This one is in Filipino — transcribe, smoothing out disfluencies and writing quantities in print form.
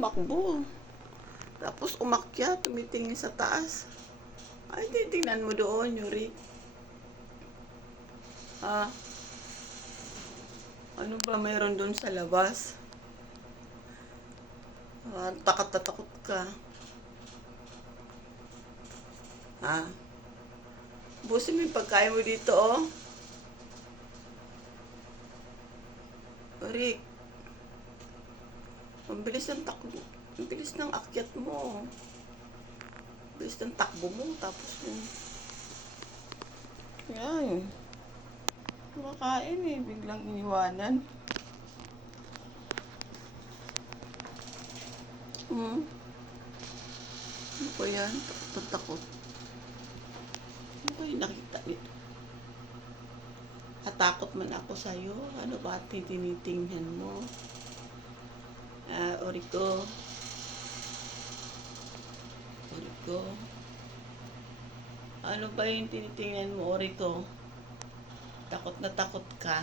tumakbo. Tapos umakyat, tumitingin sa taas. Ay, titingnan mo doon, Yuri. Ah, ano ba mayroon doon sa labas? Takot na takot ka. Ha? Busin mo yung pagkain mo dito, oh. Rick, ang bilis ng takbo. Ang bilis ng akyat mo. Ang bilis ng takbo mo. Tapos yung... Yan. Kumakain eh. Biglang iniwanan. Ano ba yan? Takot. Ano ba yung nakita nito? Atakot man ako sa'yo. Ano ba tinitingnan mo? Oriko. Ano ba yung tinitingnan mo, Oriko? Takot na takot ka?